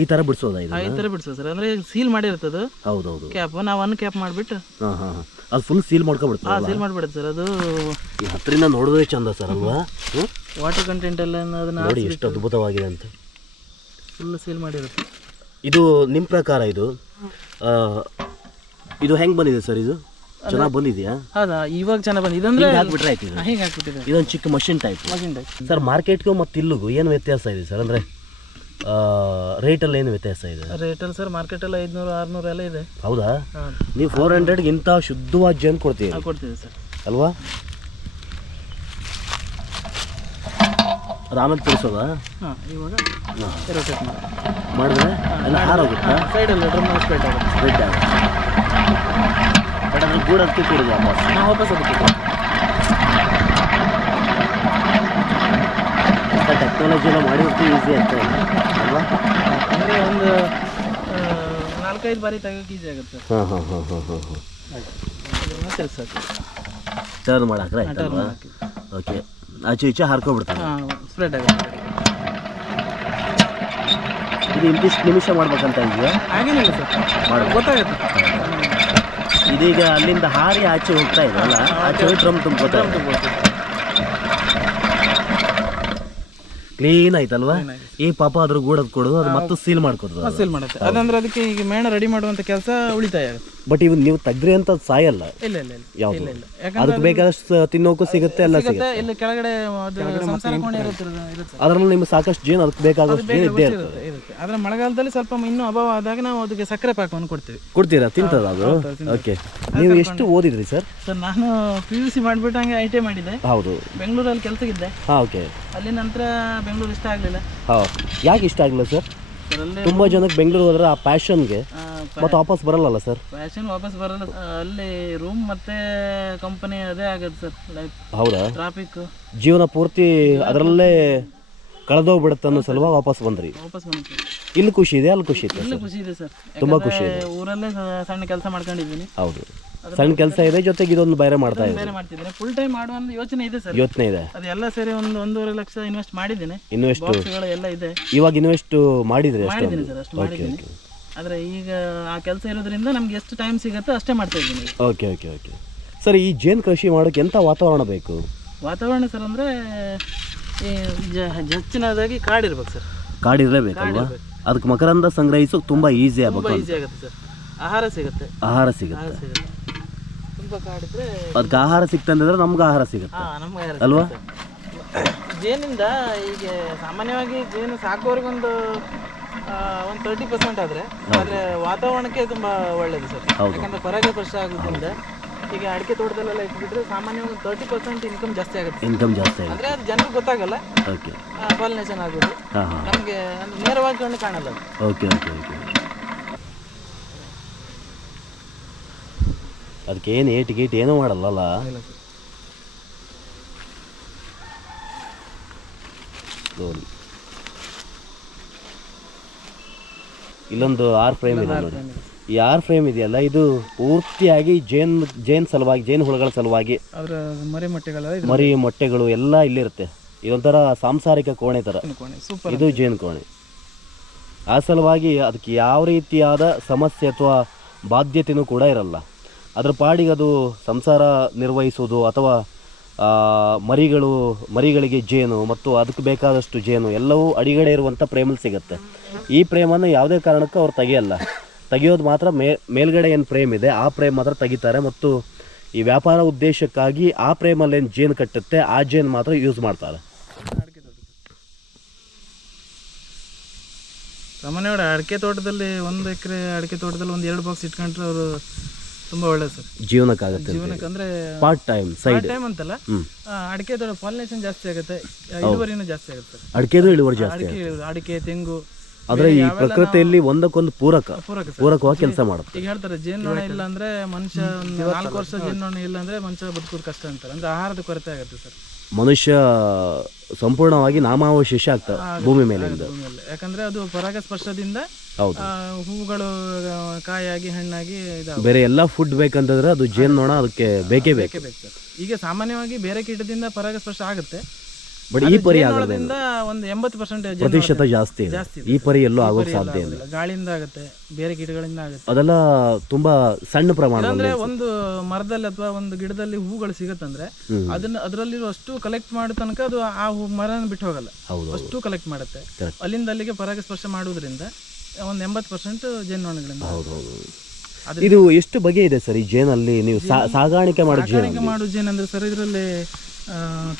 ಈ ತರ ಬಿಡಿಸೋದಾ ಇದು ಈ ತರ ಬಿಡ್ಸೋದು ಸರ್. ಅಂದ್ರೆ ಸೀಲ್ ಮಾಡಿರ್ತದೆ. ಹೌದು ಕ್ಯಾಪ್ ನಾವು ಅನ್ ಕ್ಯಾಪ್ ಮಾಡಿಬಿಟ್ಟು. ಹಾಂ ಹಾಂ ಹಾಂ. ಅದು ಫುಲ್ ಸೀಲ್ ಮಾಡ್ಕೊಬಿಡ್ತದೆ ಸೀಲ್ ಮಾಡಿಬಿಡುತ್ತೆ ಸರ್. ಅದು ಈ ಹತ್ತರಿಂದ ನೋಡೋದೇ ಚಂದ ಸರ್ ಅಲ್ವಾ? ವಾಟರ್ ಕಂಟೆಂಟ್ ಎಲ್ಲ ಅದನ್ನ ನೋಡಿ ಎಷ್ಟು ಅದ್ಭುತವಾಗಿದೆ ಅಂತ. ಫುಲ್ ಸೀಲ್ ಮಾಡಿರುತ್ತೆ. ಇದು ನಿಮ್ಮ ಪ್ರಕಾರ ಇದು? ಇದು ಹೆಂಗೆ ಬಂದಿದೆ ಸರ್ ಇದು? ಚೆನ್ನಾಗಿ ಬಂದಿದೆಯಾ? ಹೌದಾ? ಇವಾಗ ಚೆನ್ನಾಗಿ ಬಂದಿದೆ. ಇದಂದ್ರೆ ಹಿಂಗೆ ಹಾಕ್ಬಿಟ್ರೆ ಆಯ್ತು ಇದು. ಹಿಂಗೆ ಹಾಕ್ಬಿಟ್ಟಿದೆ. ಇದೊಂದು ಚಿಕ್ಕ machine type machine type sir ಮಾರ್ಕೆಟ್ಗೂ ಮತ್ತು ಇಲ್ಲಿಗೂ ಏನು ವ್ಯತ್ಯಾಸ ಇದೆ ಸರ್? ಅಂದರೆ ರೇಟಲ್ಲಿ ಏನು ವ್ಯತ್ಯಾಸ ಇದೆ? ರೇಟಲ್ಲಿ ಸರ್ ಮಾರ್ಕೆಟಲ್ಲಿ ಐದುನೂರು ಆರುನೂರು ಎಲ್ಲ ಇದೆ. ಹೌದಾ? ನೀವು ಫೋರ್ ಹಂಡ್ರೆಡ್ಗೆ ಇಂಥ ಶುದ್ಧವಾದ ಜೇನು ಕೊಡ್ತೀವಿ ಕೊಡ್ತೀವಿ ಸರ್ ಅಲ್ವಾ? ರಾಮನ್ ಹಾಂ ಇವಾಗ ರೊಟೇಟ್ ಮಾಡಿ ಮಾಡಿದ್ರೆ ಎಲ್ಲ ಹಾರೋಗುತ್ತಾ ಸೈಡಲ್ಲಿ ಡ್ರಮ್ ಸ್ಪ್ರೆಡ್ ಆಗುತ್ತೆ. ಸ್ಪ್ರೆಡ್ ಆಗುತ್ತೆ. ಬಟ್ ಅದ್ರ ಗೂಡಕ್ಕೆ ಕೊಡೋದು ವಾಪಸ್ ನಾವು ವಾಪಸ್ ಅದಕ್ಕೆ ಟೆಕ್ನಾಲಜಿ ಎಲ್ಲ ಮಾಡಿರ್ತೀವಿ ಈಸಿ ಅಂತ ಅಲ್ವಾ? ಅಂದರೆ ಒಂದು ನಾಲ್ಕೈದು ಬಾರಿ ತಗೋಕೆ ಈಸಿ ಆಗುತ್ತೆ. ಹಾಂ ಹಾಂ ಹಾಂ ಹಾಂ ಹಾಂ ತಿರ್ಸಕ್ಕೆ ಟರ್ನ್ ಮಾಡಾಕ್ರೆ ಆಯ್ತಲ್ವಾ? ಓಕೆ ಆಚೆ ಈಚೆ ಹಾರ್ಕೊಬಿಡ್ತಾರೆ ಹಾಂ ಸ್ಪ್ರೆಡ್ ಆಗುತ್ತೆ. ಇದು ಇಂತಿಷ್ಟು ನಿಮಿಷ ಮಾಡ್ಬೇಕಂತ ಇದೆಯಾ ಹಾಗೇನಿಲ್ಲ ಸರ್. ಮಾಡ್ಬೇಕು. ಗೊತ್ತಾಗುತ್ತೆ. ಇದೀಗ ಅಲ್ಲಿಂದ ಹಾರಿ ಆಚೆ ಹೋಗ್ತಾ ಇದೆ ಅಲ್ಲ? ಆಚೆ ಡ್ರಮ್ ತುಂಬ್ಕೋತಾ ಇದೆ ಕ್ಲೀನ್ ಆಯ್ತಲ್ವಾ? ಈ ಪಾಪ ಅದ್ರ ಗೂಡದ್ ಕೊಡೋದು ಅದು ಮತ್ತೆ ಸೀಲ್ ಮಾಡ್ಕೊಡ್ತದೆ ಸೀಲ್ ಮಾಡುತ್ತೆ. ಅದಂದ್ರೆ ಅದಕ್ಕೆ ಈಗ ಮೇಣ ರೆಡಿ ಮಾಡುವಂತ ಕೆಲಸ ಉಳಿತಾಯ ಆಗುತ್ತೆ. ಬಟ್ ಇವ್ ನೀವು ತೆಗ್ರಿ ಅಂತ ಅದು ಸಾಯಲ್ಲ. ಇಲ್ಲ ಇಲ್ಲ ಇಲ್ಲ. ಯಾವುದು? ಇಲ್ಲ ಇಲ್ಲ. ಯಾಕಂದ್ರೆ ಅದಕ್ಕೆ ಬೇಕಾದಷ್ಟು ತಿನ್ನೋಕು ಸಿಗುತ್ತೆ ಎಲ್ಲ ಸಿಗುತ್ತೆ. ಇಲ್ಲಿ ಕೆಳಗಡೆ ಅದು ಸಂಸಾರ ಕೋಣೆ ಇರುತ್ತೆ ಇರುತ್ತೆ ಅದ್ರಲ್ಲಿ ನಿಮ್ಗೆ ಸಾಕಷ್ಟು ಜೇನು ಅದಕ್ಕೆ ಬೇಕಾದಷ್ಟು ಜೇನು ಇದ್ದೇ ಇರ್ತದೆ. ಇರುತ್ತೆ. ಇರುತ್ತೆ ಆದ್ರೆ ಮಳೆಗಾಲದಲ್ಲಿ ಸ್ವಲ್ಪ ಇನ್ನೂ ಅಭಾವ ಆದಾಗ ನಾವು ಅದಕ್ಕೆ ಸಕ್ಕರೆ ಪಾಕವನ್ನು ಕೊಡ್ತೀವಿ. ಕೊಡ್ತೀರಾ? ತಿಂತದ ಅದು? ಓಕೆ ನೀವು ಎಷ್ಟು ಓದಿದ್ರಿ ಸರ್ ಸರ್ ನಾನು ಪಿ ಯು ಸಿ ಮಾಡಿಬಿಟ್ಟು ಹಂಗೆ ಐ ಟಿ ಮಾಡಿದೆ ಹೌದು. ಬೆಂಗಳೂರಲ್ಲಿ ಕೆಲಸಕ್ಕಿದ್ದೆ ಹಾಂ ಓಕೆ ಅಲ್ಲಿ ನಂತರ ಬೆಂಗಳೂರು ಇಷ್ಟ ಆಗಲಿಲ್ಲ. ಹಾಂ. ಯಾಕೆ ಇಷ್ಟ ಆಗಲಿಲ್ಲ ಸರ್ ತುಂಬ ಜನಕ್ಕೆ ಬೆಂಗಳೂರು ಹೋದ್ರೆ ಆ ಪ್ಯಾಷನ್ಗೆ ಮತ್ತೆ ವಾಪಸ್ ಬರಲ್ಲಲ್ಲ ಸರ್? ಪ್ಯಾಶನ್ ವಾಪಸ್ ಬರಲ್ಲ ಅಲ್ಲಿ ರೂಮ್ ಮತ್ತೆ ಕಂಪನಿ ಅದೇ ಆಗತ್ತೆ ಸರ್ ಲೈಫ್ ಹೌದಾ? ಟ್ರಾಫಿಕ್ ಜೀವನ ಪೂರ್ತಿ ಅದರಲ್ಲೇ ಕಳೆದೋಗ್ಬಿಡುತ್ತೆ ಅನ್ನೋ ಸಲುವಾಗಿ ವಾಪಸ್ ಬಂದ್ರಿ. ವಾಪಸ್ ಬಂತು ಇಲ್ಲಿ ಖುಷಿ ಇದೆ ಅಲ್ಲಿ ಖುಷಿ ಇದೆ ಇಲ್ಲಿ ಖುಷಿ ಇದೆ ಸರ್. ತುಂಬಾ ಖುಷಿ ಇದೆ. ಊರಲ್ಲೇ ಸಣ್ಣ ಕೆಲಸ ಮಾಡ್ಕೊಂಡಿದ್ದೀನಿ. ಹೌದು. ಸಣ್ಣ ಕೆಲಸ ಇದೆ ಜೊತೆಗೆ ಇದೊಂದು ಬೇರೆ ಮಾಡ್ತಾ ಬೇರೆ ಮಾಡ್ತಿದ್ದೀನಿ ಫುಲ್ ಟೈಮ್ ಮಾಡುವ ಒಂದು ಯೋಚನೆ ಇದೆ ಸರ್. ಯೋಚನೆ ಇದೆ. ಅದೆಲ್ಲ ಸೇರಿ ಒಂದು ಒಂದೂವರೆ ಲಕ್ಷ ಇನ್ವೆಸ್ಟ್ ಮಾಡಿದ್ದೀನಿ. ಇನ್ವೆಸ್ಟ್ ಎಷ್ಟು ಬಾಕ್ಸ್ಗಳು ಎಲ್ಲ ಇದೆ. ಇವಾಗ ಇನ್ವೆಸ್ಟ್ ಮಾಡಿದ್ರೆ ಅಷ್ಟೇ ಮಾಡಿದ್ದೀನಿ ಸರ್ ಅಷ್ಟು ಮಾಡಿದ್ದೀನಿ. ಆದರೆ ಈಗ ಆ ಕೆಲಸ ಇರೋದ್ರಿಂದ ನಮ್ಗೆ ಎಷ್ಟು ಟೈಮ್ ಸಿಗುತ್ತೋ ಅಷ್ಟೇ ಮಾಡ್ತಾ ಇದ್ದೀನಿ. ಈಗ. ಓಕೆ ಓಕೆ ಓಕೆ ಸರ್ ಈ ಜೇನು ಕೃಷಿ ಮಾಡೋಕೆ ಎಂಥ ವಾತಾವರಣ ಬೇಕು? ವಾತಾವರಣ ಸರ್ ಅಂದರೆ ಹೆಚ್ಚಿನದಾಗಿ ಕಾಡಿರ್ಬೇಕು ಸರ್. ಕಾಡಿರಲೇಬೇಕಲ್ವಾ? ಅದಕ್ಕೆ ಮಕರಂದ ಸಂಗ್ರಹಿಸೋಕೆ ತುಂಬ ಈಸಿ ಆಗಬೇಕು ಆಗ್ಬೇಕು ಈಸಿ ಆಗುತ್ತೆ ಸರ್. ಆಹಾರ ಸಿಗುತ್ತೆ. ಆಹಾರ ಸಿಗುತ್ತೆ. ಆಹಾರ ಸಿಗುತ್ತೆ. ತುಂಬ ಕಾಡಿದ್ರೆ ಅದಕ್ಕೆ ಆಹಾರ ಸಿಕ್ತಂದ್ರೆ ನಮ್ಗೆ ಆಹಾರ ಸಿಗುತ್ತೆ. ನಮ್ಗೆ ಅಲ್ವಾ? ಜೇನಿಂದ ಈಗ ಸಾಮಾನ್ಯವಾಗಿ ಜೇನು ಸಾಕೋರ್ಗೊಂದು ಒಂದು ತರ್ಟಿ ಪರ್ಸೆಂಟ್ ಆದರೆ ಆದರೆ ವಾತಾವರಣಕ್ಕೆ ತುಂಬ ಒಳ್ಳೆಯದು ಸರ್. ಯಾಕಂದ್ರೆ ಪರಾಗಸ್ಪರ್ಶ ಆಗೋದ್ರಿಂದ ಈಗ ಅಡಿಕೆ ತೋಟದಲ್ಲೆಲ್ಲ ಇಟ್ಬಿಟ್ರೆ ಸಾಮಾನ್ಯವಾಗಿ ಒಂದು ತರ್ಟಿ ಪರ್ಸೆಂಟ್ ಇನ್ಕಮ್ ಜಾಸ್ತಿ ಆಗುತ್ತೆ ಇನ್ಕಮ್ ಜಾಸ್ತಿ ಆಗುತ್ತೆ. ಅಂದರೆ ಅದು ಜನರಿಗೆ ಗೊತ್ತಾಗಲ್ಲ. ಓಕೆ ಪಾಲಿನೇಷನ್ ಆಗೋದು ನಮಗೆ ನೇರವಾಗಿ ಕಣ್ಣು ಕಾಣಲ್ಲ ಓಕೆ ಓಕೆ ಓಕೆ ಅದಕ್ಕೆ ಏನು ಏಟ್ ಗೀಟ್ ಏನೂ ಮಾಡಲ್ಲಲ್ಲ? ನೋಡಿ. ಇಲ್ಲೊಂದು ಆರ್ ಫ್ರೇಮ್ ಇದೆ ನೋಡಿ. ಈ ಆರ್ ಫ್ರೇಮ್ ಇದೆಯಲ್ಲ ಇದು ಪೂರ್ತಿಯಾಗಿ ಜೇನ್ ಜೇನ್ ಸಲುವಾಗಿ ಜೇನು ಹುಳುಗಳ ಸಲುವಾಗಿ. ಮರಿ ಮೊಟ್ಟೆಗಳ ಮರಿ ಮೊಟ್ಟೆಗಳು ಎಲ್ಲ ಇಲ್ಲಿರುತ್ತೆ. ಇದೊಂಥರ ಸಾಂಸಾರಿಕ ಕೋಣೆ ತರ. ಇದು ಜೇನು ಕೋಣೆ. ಆ ಸಲುವಾಗಿ ಅದಕ್ಕೆ ಯಾವ ರೀತಿಯಾದ ಸಮಸ್ಯೆ ಅಥವಾ ಬಾಧ್ಯತೆಯೂ ಕೂಡ ಇರಲ್ಲ. ಅದ್ರ ಪಾಡಿಗೆ ಅದು ಸಂಸಾರ ನಿರ್ವಹಿಸೋದು ಅಥವಾ ಮರಿಗಳು, ಮರಿಗಳಿಗೆ ಜೇನು ಮತ್ತು ಅದಕ್ಕೆ ಬೇಕಾದಷ್ಟು ಜೇನು ಎಲ್ಲವೂ ಅಡಿಗಡೆ ಇರುವಂಥ ಪ್ರೇಮಲ್ಲಿ ಸಿಗುತ್ತೆ. ಈ ಪ್ರೇಮನ್ನು ಯಾವುದೇ ಕಾರಣಕ್ಕೂ ಅವ್ರು ತೆಗೆಯಲ್ಲ. ತೆಗೆಯೋದು ಮಾತ್ರ ಮೇ ಮೇಲ್ಗಡೆ ಏನು ಪ್ರೇಮ್ ಇದೆ. ಆ ಪ್ರೇಮ್ ಮಾತ್ರ ತೆಗಿತಾರೆ ಮತ್ತು ಈ ವ್ಯಾಪಾರ ಉದ್ದೇಶಕ್ಕಾಗಿ ಆ ಪ್ರೇಮಲ್ಲಿ ಏನು ಜೇನು ಕಟ್ಟುತ್ತೆ, ಆ ಜೇನು ಮಾತ್ರ ಯೂಸ್ ಮಾಡ್ತಾರೆ. ಸಾಮಾನ್ಯವಾಗಿ ಅಡಿಕೆ ತೋಟದಲ್ಲಿ ಒಂದು ಎಕರೆ ಅಡಿಕೆ ತೋಟದಲ್ಲಿ ಒಂದು ಎರಡು ಬಾಕ್ಸ್ ಇಟ್ಕೊಂಡ್ರೆ ಅವರು ತುಂಬ ಒಳ್ಳೇದು ಸರ್. ಜೀವನಕ್ಕಾಗುತ್ತೆ ಜೀವನಕ್ಕೆ ಅಂದರೆ ಪಾರ್ಟ್ ಟೈಮ್ ಸೈಡ್ ಟೈಮ್ ಅಂತಲ್ಲ ಅಡಿಕೆ ತೋಟ ಪಾಲಿನೇಷನ್ ಜಾಸ್ತಿ ಆಗುತ್ತೆ. ಇಳುವರಿನೂ ಜಾಸ್ತಿ ಆಗುತ್ತೆ ಅಡಿಕೆದು ಇಳುವರಿ ಜಾಸ್ತಿ ಅಡಿಕೆ ಅಡಿಕೆ ತೆಂಗು ಆದ್ರೆ ಈ ಪ್ರಕೃತಿಯಲ್ಲಿ ಒಂದಕ್ಕೊಂದು ಪೂರಕ ಪೂರಕ ಪೂರಕವಾಗಿ ಕೆಲಸ ಮಾಡುತ್ತೆ ಈಗ ಹೇಳ್ತಾರೆ ಜೇನುನೊಣ ಇಲ್ಲ ಅಂದ್ರೆ ಮನುಷ್ಯ ನಾಲ್ಕು ವರ್ಷ ಜೇನುನೊಣ ಇಲ್ಲ ಅಂದ್ರೆ ಮನುಷ್ಯ ಬದುಕೋದು ಕಷ್ಟ ಅಂತಾರೆ. ಅಂದ್ರೆ ಆಹಾರದ ಕೊರತೆ ಆಗುತ್ತೆ ಸರ್. ಮನುಷ್ಯ ಸಂಪೂರ್ಣವಾಗಿ ನಾಮಾವಶೇಷ ಆಗ್ತಾರೆ ಭೂಮಿ ಮೇಲೆ ಯಾಕಂದ್ರೆ ಅದು ಪರಾಗಸ್ಪರ್ಶದಿಂದ ಹೌದು. ಆ, ಹೂಗಳು ಕಾಯಿಯಾಗಿ ಕಾಯಾಗಿ ಹಣ್ಣಾಗಿ ಇದಾಗುತ್ತೆ ಬೇರೆ ಎಲ್ಲ ಫುಡ್ ಬೇಕಂತಂದ್ರೆ ಅದು ಜೇನ್ನೋಣ ಅದಕ್ಕೆ ಬೇಕೇ ಬೇಕು. ಬೇಕು ಸರ್ ಈಗ ಸಾಮಾನ್ಯವಾಗಿ ಬೇರೆ ಕೀಟದಿಂದ ಪರಾಗಸ್ಪರ್ಶ ಆಗುತ್ತೆ. ಬಟ್ ಈ ಪರಿ ಜೇನುನೊಣದಿಂದ ಒಂದು ಎಂಬತ್ತು ಪರ್ಸೆಂಟೇಜ್ ಪ್ರತಿಶತ ಜಾಸ್ತಿ ಇದೆ. ಈ ಪರಿ ಎಲ್ಲೂ ಆಗೋಕೆ ಸಾಧ್ಯ ಇಲ್ಲ. ಗಾಳಿಯಿಂದ ಆಗುತ್ತೆ ಬೇರೆ ಕೀಟಗಳಿಂದ ಆಗುತ್ತೆ. ಅದೆಲ್ಲ ತುಂಬಾ ಸಣ್ಣ ಪ್ರಮಾಣದಲ್ಲಿ ಅಂದ್ರೆ ಒಂದು ಮರದಲ್ಲಿ ಅಥವಾ ಒಂದು ಗಿಡದಲ್ಲಿ ಹೂಗಳು ಸಿಗತ್ತಂದ್ರೆ ಅದನ್ನ ಅದರಲ್ಲಿರೋ ಅಷ್ಟು ಕಲೆಕ್ಟ್ ಮಾಡೋ ತನಕ ಅದು ಆ ಹೂ ಮರನ ಬಿಟ್ಟು ಹೋಗಲ್ಲ. ಹೌದು ಅಷ್ಟು ಕಲೆಕ್ಟ್ ಮಾಡುತ್ತೆ. ಅಲ್ಲಿಂದ ಅಲ್ಲಿಗೆ ಪರಾಗಸ್ಪರ್ಶ ಮಾಡುವುದರಿಂದ ಒಂದು ಎಂಬತ್ತು ಪರ್ಸೆಂಟ್ ಜೇನುನೊಣಗಳಿಂದ. ಹೌದು ಹೌದು ಇದು ಎಷ್ಟು ಬಗೆ ಇದೆ ಸರ್ ಈ ಜೇನಲ್ಲಿ? ನೀವು ಸಾ- ಸಾಗಾಣಿಕೆ ಮಾಡೋ ಜೇನು ಮಾಡೋ ಜೇನು ಅಂದ್ರೆ ಸರ್ ಇದರಲ್ಲಿ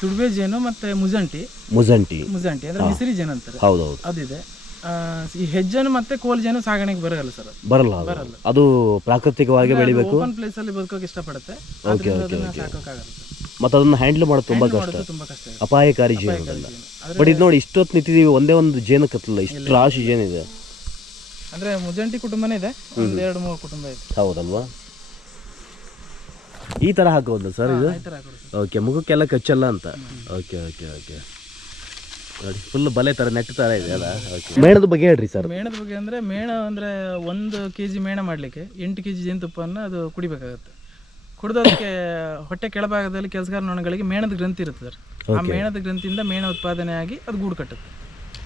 ತುಡುಬೆ ಜೇನು ಮತ್ತೆ ಮುಜಂಟಿ. ಮುಜಂಟಿ. ಮುಜಂಟಿ ಅಂದ್ರೆ ಮಿಸಿರಿ ಜೇನು ಅಂತಾರೆ. ಹೌದು ಅದಿದೆ. ಆ, ಈ ಹೆಜ್ಜೆನು ಮತ್ತೆ ಕೋಲ್ ಜೇನು ಸಾಗಾಣಿಕೆ ಬರಲ್ಲ ಸರ್ ಬರಲ್ಲ ಅದು. ಅದು ಪ್ರಾಕೃತಿಕವಾಗಿ ಬೆಳಿಬೇಕು? ಓಪನ್ ಪ್ಲೇಸ್ ಅಲ್ಲಿ ಬದುಕೋಕೆ ಇಷ್ಟಪಡುತ್ತೆ. ಆದ್ರಿಂದ ಅದನ್ನ ಸಾಕೋಕ್ಕಾಗಲ್ಲ ಸರ್. ಮತ್ತು ಅದನ್ನ ಹ್ಯಾಂಡಲ್ ಮಾಡೋದು ತುಂಬಾ ಕಷ್ಟ. ಮಾಡೋದು ತುಂಬಾ ಕಷ್ಟ ಅಪಾಯಕಾರಿ ಜೇನು ಅದೆಲ್ಲ. ಆದ್ರೆ ಬಟ್ ಇದು ನೋಡಿ ಇಷ್ಟೊತ್ತು ನಿಂತಿದೀವಿ ಒಂದೇ ಒಂದು ಜೇನು ಕತ್ತಲ್ಲ ಇಷ್ಟು ರಾಶಿ ಜೇನಿದೆ. ಅಂದ್ರೆ ಮುಜಂಟಿ ಕುಟುಂಬನೇ ಇದೆ. ಒಂದ್ ಎರಡು ಮೂರು ಕುಟುಂಬ ಇದೆ. ಹೌದಲ್ವಾ? ಈ ಥರ ಹಾಕೋದು ಸರ್ ಇದು? ಈ ತರ ಹಾಕೋದು ಸರ್. ಓಕೆ ಮುಖಕ್ಕೆಲ್ಲ ಕಚ್ಚಲ್ಲ ಅಂತ. ಓಕೆ ಓಕೆ ಓಕೆ ನೋಡಿ ಫುಲ್ ಬಲೆ ತರ ನೆಟ್ ತರ ಇದೆ ಅಲ್ಲ? ಓಕೆ ಮೇಣದ ಬಗ್ಗೆ ಹೇಳ್ರಿ ಸರ್. ಮೇಣದ ಬಗ್ಗೆ ಅಂದ್ರೆ ಮೇಣ ಅಂದ್ರೆ ಒಂದು ಕೆಜಿ ಮೇಣ ಮಾಡ್ಲಿಕ್ಕೆ ಎಂಟು ಕೆಜಿ ಜೇನುತುಪ್ಪವನ್ನು ಅದು ಕುಡಿಬೇಕಾಗುತ್ತೆ. ಕುಡಿದು ಅದಕ್ಕೆ ಹೊಟ್ಟೆ ಕೆಳಭಾಗದಲ್ಲಿ ಕೆಲಸಗಾರ ನೊಣಗಳಿಗೆ ಮೇಣದ ಗ್ರಂಥಿ ಇರುತ್ತೆ ಸರ್. ಆ ಮೇಣದ ಗ್ರಂಥಿಯಿಂದ ಮೇಣ ಉತ್ಪಾದನೆ ಆಗಿ ಅದು ಗೂಡು ಕಟ್ಟುತ್ತೆ.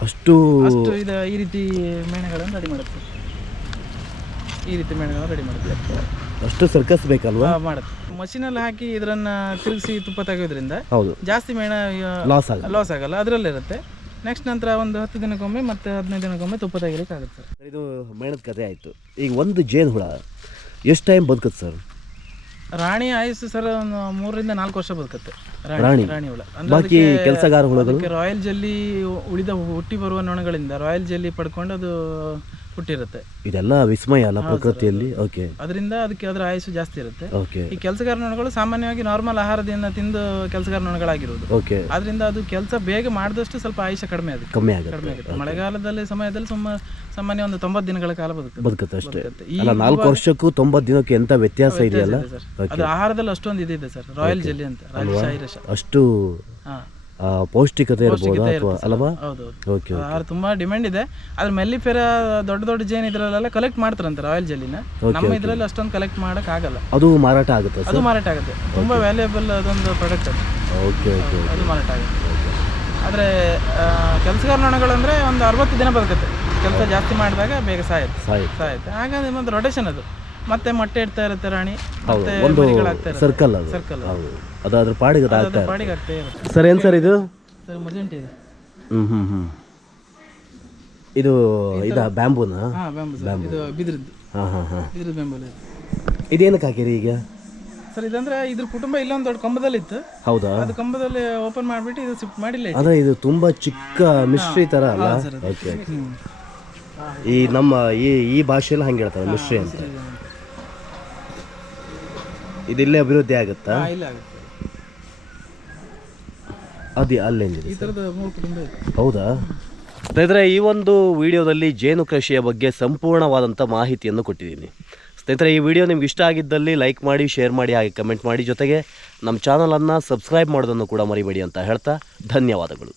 ಅಷ್ಟು ಅಷ್ಟು ಇದು ಈ ರೀತಿ ಮೇಣಗಳನ್ನು ರೆಡಿ ಮಾಡುತ್ತೆ. ಈ ರೀತಿ ಮೇಣಗಳನ್ನು ರೆಡಿ ಮಾಡುತ್ತೆ. ಅಷ್ಟು ಸರ್ಕಸ್ ಬೇಕಲ್ವಾ? ಮಾಡುತ್ತೆ. ಮಷೀನಲ್ಲಿ ಹಾಕಿ ಇದರನ್ನ ತಿರುಗಿಸಿ ತುಪ್ಪ ತೆಗೆಯೋದ್ರಿಂದ ಹೌದು. ಜಾಸ್ತಿ ಮೇಣ ಲಾಸ್ ಆಗಲ್ಲ. ಲಾಸ್ ಆಗಲ್ಲ. ಅದರಲ್ಲಿರುತ್ತೆ ನೆಕ್ಸ್ಟ್ ನಂತರ ಒಂದು ಹತ್ತು ದಿನಕ್ಕೊಮ್ಮೆ ಮತ್ತೆ ಹದಿನೈದು ದಿನಕ್ಕೊಮ್ಮೆ ತುಪ್ಪ ತೆಗಿಲಿಕ್ಕೆ ಆಗುತ್ತೆ ಸರ್ ಇದು ಮೇಣದ ಕತೆ ಆಯಿತು. ಈಗ ಒಂದು ಜೇನು ಹುಳ ಎಷ್ಟು ಟೈಮ್ ಬದುಕುತ್ತೆ ಸರ್ ರಾಣಿ ಆಯುಸ್ ಸರ್ ಒಂದು ಮೂರರಿಂದ ನಾಲ್ಕು ವರ್ಷ ಬದುಕತ್ತೆ. ರಾಣಿ? ರಾಣಿ. ರಾಣಿ ಹುಳ. ಅಂದ್ರೆ ಬಾಕಿ ಅದಕ್ಕೆ- ಕೆಲಸಗಾರ ಹುಳುಗಳು? ಅದಕ್ಕೆ ರಾಯಲ್ ಜೆಲ್ಲಿ ಉಳಿದ ಹುಟ್ಟಿ ಬರುವ ನೊಣಗಳಿಂದ ರಾಯಲ್ ಜೆಲ್ಲಿ ಪಡ್ಕೊಂಡು ಅದು ಹುಟ್ಟಿರುತ್ತೆ. ಇದೆಲ್ಲ ವಿಸ್ಮಯ ಅಲ್ಲ ಪ್ರಕೃತಿಯಲ್ಲಿ? ಓಕೆ ಅದರಿಂದ ಅದಕ್ಕೆ ಅದರ ಆಯಸ್ಸು ಜಾಸ್ತಿ ಇರುತ್ತೆ. ಓಕೆ ಈ ಕೆಲಸಗಾರ ನೊಣಗಳು ಸಾಮಾನ್ಯವಾಗಿ ನಾರ್ಮಲ್ ಆಹಾರದಿಂದ ತಿಂದು ಕೆಲಸಗಾರ ನೊಣಗಳಾಗಿರುವುದು ಓಕೆ ಅದರಿಂದ ಅದು ಕೆಲಸ ಬೇಗ ಮಾಡಿದಷ್ಟು ಸ್ವಲ್ಪ ಆಯುಷ್ಯ ಕಡಿಮೆ ಆಗುತ್ತೆ. ಕಮ್ಮಿ ಆಗುತ್ತೆ. ಕಡಿಮೆ ಆಗುತ್ತೆ. ಮಳೆಗಾಲದಲ್ಲಿ ಸಮಯದಲ್ಲಿ ಸುಮ್ಮ ಸಾಮಾನ್ಯ ಒಂದು ತೊಂಬತ್ತು ದಿನಗಳ ಕಾಲ ಬದುಕುತ್ತೆ. ಬದುಕುತ್ತೆ ಅಷ್ಟೇ. ಅಲ್ಲ ನಾಲ್ಕು ವರ್ಷಕ್ಕೂ ತೊಂಬತ್ತು ದಿನಕ್ಕೆ ಎಂತ ವ್ಯತ್ಯಾಸ ಇದೆಯಲ್ಲ? ಅದು ಆಹಾರದಲ್ಲಿ ಅಷ್ಟೊಂದು ಇದಿದೆ ಸರ್. ರಾಯಲ್ ಜೆಲ್ಲಿ ಅಂತ. ರಾಯಲ್ ರಸ ಅಷ್ಟು ಪೌಷ್ಟಿಕತೆ ಇರ್ಬೋದಾ ಅಥವಾ ಅಲ್ವಾ? ಓಕೆ ಅದ್ರ ತುಂಬಾ ಡಿಮ್ಯಾಂಡ್ ಇದೆ. ಅದ್ರ ಮೆಲ್ಲಿಫೆರ ದೊಡ್ಡ ದೊಡ್ಡ ಜೇನ್ ಇದ್ರಲ್ಲೆಲ್ಲ ಕಲೆಕ್ಟ್ ಮಾಡ್ತಾರಂತೆ ರಾಯಲ್ ಜೆಲ್ಲಿನ ನಮ್ಮ ಇದ್ರಲ್ಲಿ ಅಷ್ಟೊಂದು ಕಲೆಕ್ಟ್ ಮಾಡಕ್ ಆಗಲ್ಲ ಅದು ಮಾರಾಟ ಆಗುತ್ತೆ ಅದು ಮಾರಾಟ ಆಗುತ್ತೆ. ತುಂಬಾ ವ್ಯಾಲ್ಯೂಯಬಲ್ ಅದೊಂದು ಪ್ರಾಡಕ್ಟ್ ಅದು. ಓಕೆ ಓಕೆ ಅದು ಮಾರಾಟ ಆಗುತ್ತೆ. ಆದ್ರೆ ಕೆಲಸಗಾರ ನೊಣಗಳಂದ್ರೆ ಒಂದು ಅರವತ್ತು ದಿನ ಬದುಕುತ್ತೆ. ಕೆಲಸ ಜಾಸ್ತಿ ಮಾಡಿದಾಗ ಬೇಗ ಸಾಯುತ್ತೆ. ಸಾಯಿ ಸಾಯುತ್ತೆ. ಹಾಗಾಗಿ ಮತ್ತೆ ರೊಟೇಷನ್ ಅದು. ಮತ್ತೆ ಮೊಟ್ಟೆ ಇಡ್ತಾ ಇರುತ್ತೆ ರಾಣಿ. ಮತ್ತೆ ಒಂದು ಸರ್ಕಲ್ ಸರ್ಕಲ್ ಹೌದು. ಅದು ಅದ್ರ ಪಾಡಿಗೆ ಅದು ಆಗ್ತಾ ಅದು ಪಾಡಿಗೆ ಆಗ್ತಾ ಇರುತ್ತೆ. ಸರ್ ಏನು ಸರ್ ಇದು? ಸರ್ ಇದೆ. ಹ್ಞೂ ಹ್ಞೂ ಹ್ಞೂ ಇದು ಇದ ಬ್ಯಾಂಬೂನಾ? ಹಾಂ ಬ್ಯಾಂಬು ಸರ್. ಇದು ಬಿದಿರದ್ದು. ಹಾಂ ಹಾಂ ಹಾಂ. ಬಿದಿರದ ಬೆಂಬಲ ಇದೆ. ಇದೇನಕ್ಕೆ ಹಾಕಿರಿ ಈಗ? ಸರ್ ಇದಂದ್ರೆ ಇದ್ರ ಕುಟುಂಬ ಇಲ್ಲೊಂದು ದೊಡ್ಡ ಕಂಬದಲ್ಲಿ ಇತ್ತು ಹೌದಾ? ಅದು ಕಂಬದಲ್ಲಿ ಓಪನ್ ಮಾಡಿಬಿಟ್ಟು ಇದು ಶಿಫ್ಟ್ ಮಾಡಿಲ್ಲ ಇದು. ಅದೇ ಇದು ತುಂಬ ಚಿಕ್ಕ ಮಿಸ್ಟ್ರಿ ಥರ ಅಲ್ಲ? Okay okay. ಹ್ಮ್. ಈ ನಮ್ಮ ಈ ಈ ಭಾಷೆಯಲ್ಲಿ ಹಂಗೆ ಹೇಳ್ತಾರೆ ಮಿಶ್ರಿ ಅಂತ. ಇದಿಲ್ಲೇ ಅಭಿವೃದ್ಧಿ ಆಗುತ್ತಾ? ಹಾ, ಇಲ್ಲ ಆಗುತ್ತೆ. ಅದು ಅಲ್ಲೇ ಈ ಥರದ ಮೂರು ಕುಟುಂಬ ಇದೆ ಹೌದಾ? ಸ್ನೇಹಿತರೆ ಈ ಒಂದು ವಿಡಿಯೋದಲ್ಲಿ ಜೇನು ಕೃಷಿಯ ಬಗ್ಗೆ ಸಂಪೂರ್ಣವಾದಂಥ ಮಾಹಿತಿಯನ್ನು ಕೊಟ್ಟಿದ್ದೀನಿ. ಸ್ನೇಹಿತರೆ ಈ ವಿಡಿಯೋ ನಿಮ್ಗೆ ಇಷ್ಟ ಆಗಿದ್ದಲ್ಲಿ ಲೈಕ್ ಮಾಡಿ ಶೇರ್ ಮಾಡಿ ಹಾಗೆ ಕಮೆಂಟ್ ಮಾಡಿ. ಜೊತೆಗೆ ನಮ್ಮ ಚಾನಲನ್ನು ಸಬ್ಸ್ಕ್ರೈಬ್ ಮಾಡೋದನ್ನು ಕೂಡ ಮರಿಬೇಡಿ ಅಂತ ಹೇಳ್ತಾ ಧನ್ಯವಾದಗಳು.